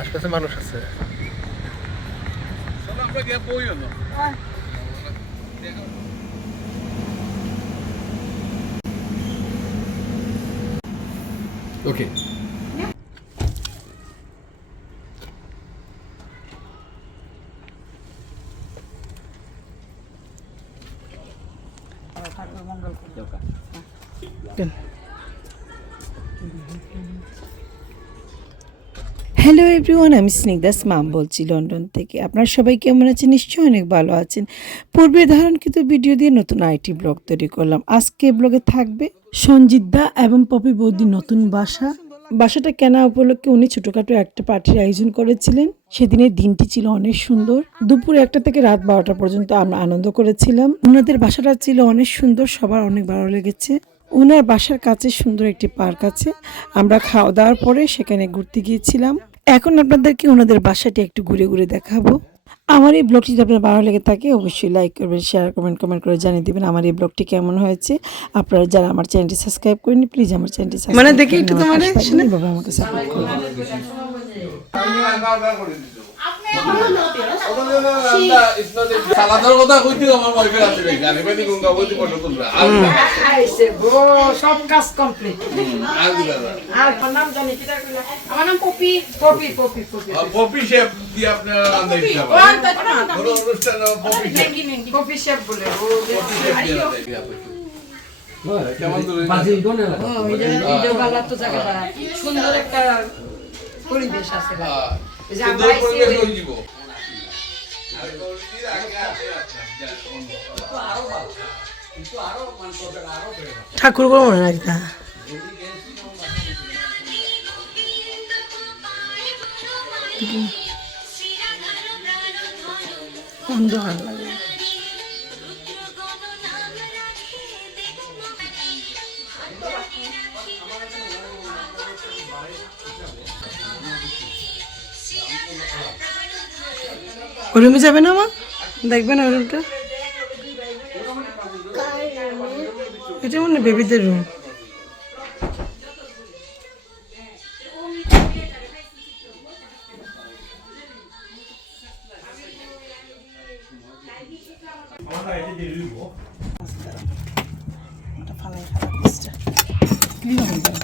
আশপাশে মানুষ আছে ওকে হ্যালো এভরিওয়ান আমি স্নিগ্ধাস মাম বলছি লন্ডন থেকে। আপনারা সবাই কেমন আছেন? নিশ্চয়ই অনেক ভালো আছেন। পূর্বে ধারণকৃত ভিডিও দিয়ে নতুন আইটি ব্লগ তৈরি করলাম। আজকে ব্লগে থাকবে সঞ্জিত দা এবং পপি বৌদির নতুন বাসা। বাসাটা কেনা উপলক্ষে উনি ছোটোখাটো একটা পার্টির আয়োজন করেছিলেন। সেদিনের দিনটি ছিল অনেক সুন্দর। দুপুর একটা থেকে রাত বারোটা পর্যন্ত আমরা আনন্দ করেছিলাম। ওনাদের বাসাটা ছিল অনেক সুন্দর, সবার অনেক ভালো লেগেছে। ওনার বাসার কাছে সুন্দর একটি পার্ক আছে। আমরা খাওয়া দাওয়ার পরে সেখানে ঘুরতে গিয়েছিলাম। এখন আপনাদেরকে ওনাদের বাসাটি একটু ঘুরে ঘুরে দেখাবো। আমার এই ব্লগটি যদি আপনার ভালো লেগে থাকে অবশ্যই লাইক করবেন শেয়ার করবেন কমেন্ট করে জানিয়ে দেবেন আমার এই ব্লগটি কেমন হয়েছে। আপনারা যারা আমার চ্যানেলটি সাবস্ক্রাইব করেনি প্লিজ আমার চ্যানেলটি মানে দেখি একটু তোমার বাবা আমাকে সাপোর্ট করুন সব কাজ কমপ্লিট আর নাম জানি কি আমার নাম পপি পপি পপি পপি। পপি শেফ আপনারা অনুষ্ঠান পপি শেফ। পপি শেফ বলে ও সুন্দর একটা পরিবেশ আছে। ঠাকুর গো মনে রাখতা অন্ধকার লাগে। ওই রুমে যাবে না মা? দেখবে না ওই রুমটা এটা মানে বেবিদের রুম দেখি সাউসেম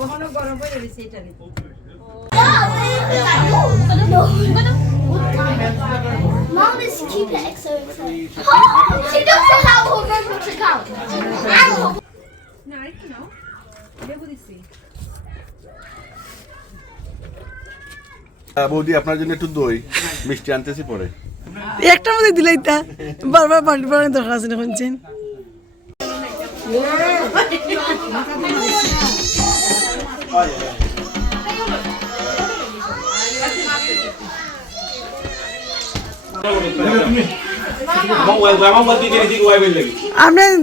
ওখানে গরম হয়ে গেছে Mom is keep it exo. Oh, she doesn't know how her Roblox account. I বৌদি আপনার জন্য একটু দই মিষ্টি আনতেছি পরে একটার মধ্যে দিলাই তা। বারবার পাল্টি পাল্টি দরকার আছে না শুনছেন?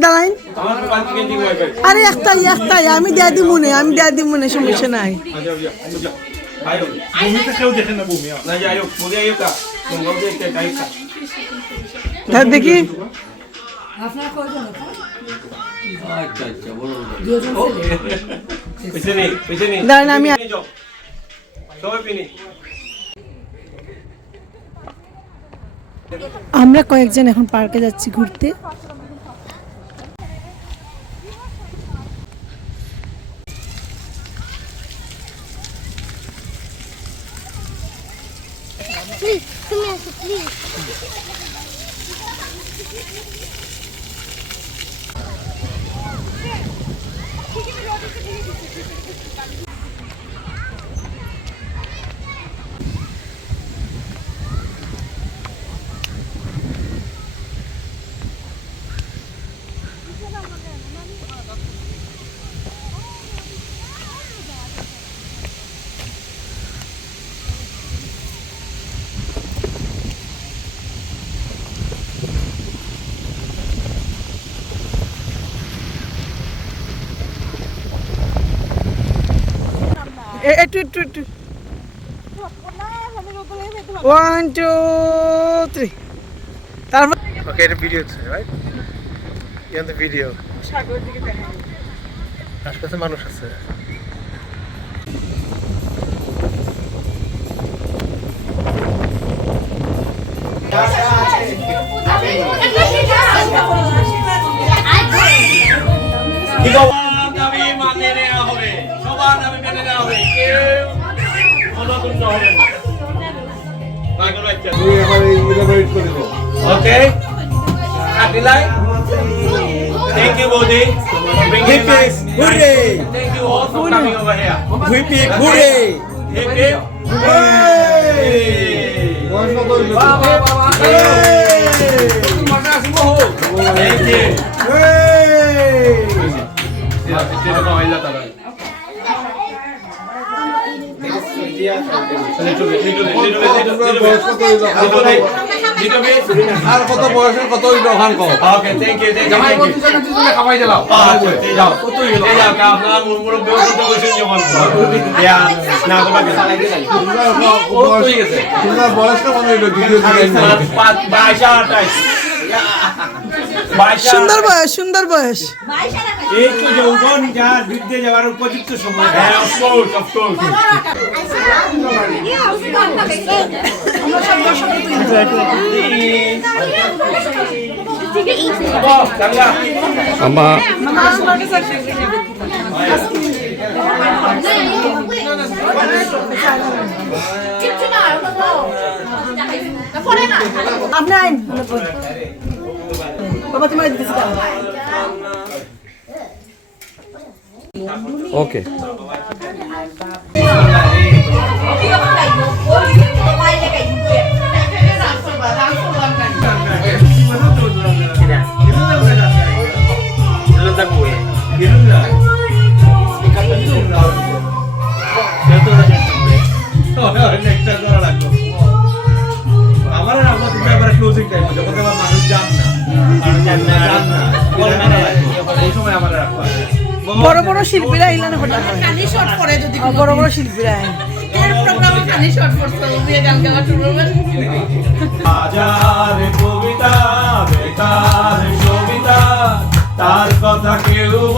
দাঁড়াইন আরে একটাই একটাই আমি দেয়া দিব মনে আমি দেয়া দিব মনে সমস্যা নাই। তা দেখি। দাঁড়ান আমি আমরা কয়েকজন এখন পার্কে যাচ্ছি ঘুরতে। Please, come here, please. ठीक है मैं रोटी से একটু একটু একটু। ওয়ান টু থ্রি তারপর ওকে এটা ভিডিও হচ্ছে রাইট ইয়াতে ভিডিও আশপাশে মানুষ আছে। মানে সবার দাবি ওকে কাটিলাই Thank you, Bodhi. Bring him back. Hooray! Thank you all for coming over here. Whip it, hooray! Hip hip. Hooray! বয়স কত হইলো বাহ, বাহ, বাহ, বাহ। Thank you. যেটা আর কত বয়সের কত হইল ওখান কম Okay, thank you, thank you, thank you. আচ্ছা, এই যাও, এই যাও, কা আপনারা মুরব্বি ওষুধ বসেন যখন। ইয়া, না, তোমাকে ও তো ঠিক আছে। তোমার বয়স কেমন হইল বাইশ আঠাইশ। সুন্দর বয়স সুন্দর বয়স। এই তো যৌবন যার যুদ্ধে যাওয়ার উপযুক্ত সময়। হ্যাঁ, course. তোমার দিতেছি দাও okay. আমার বড় বড় শিল্পীরা আইলেন হঠাৎ বড় বড় শিল্পীরা আইন হাজার কবিতা বেকার সবিতা তার কথা কেউ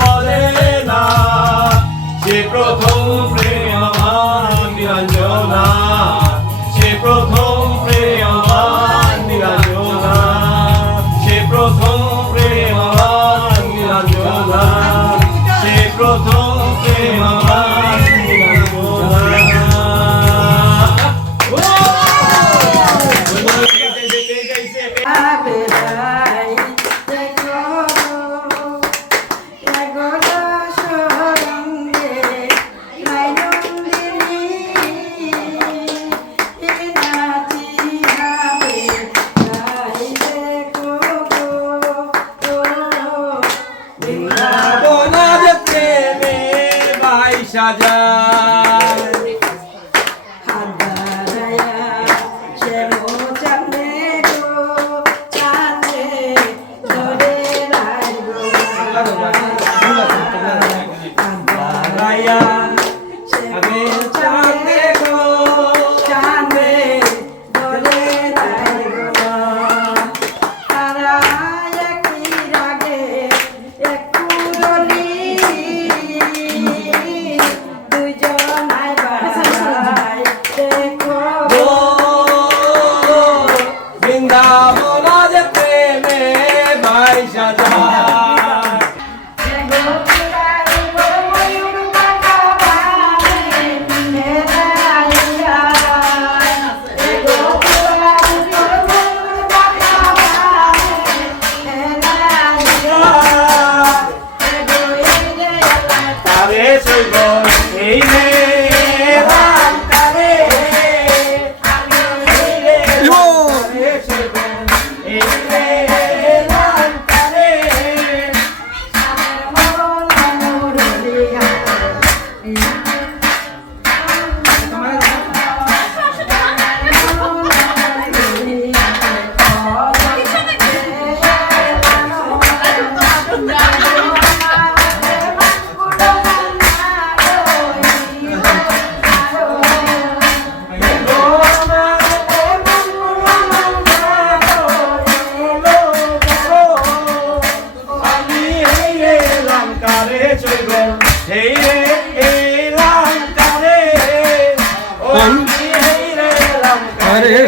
বাইশা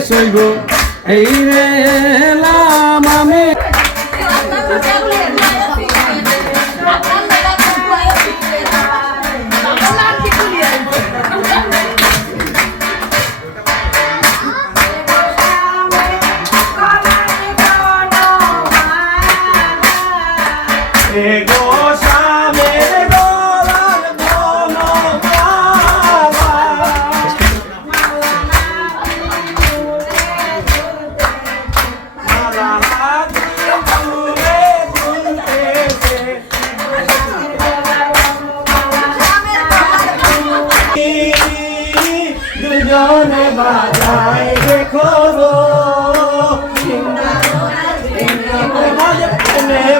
সইব। এই রে দুজনে বাজায় দেখো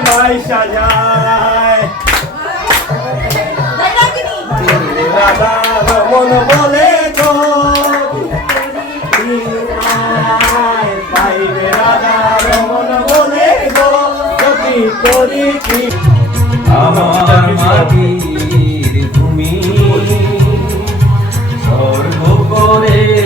বাইসা যায়। রাধা রমন বলে গো পাইবে রাধা রমন বলে গো আমার মাটি amores.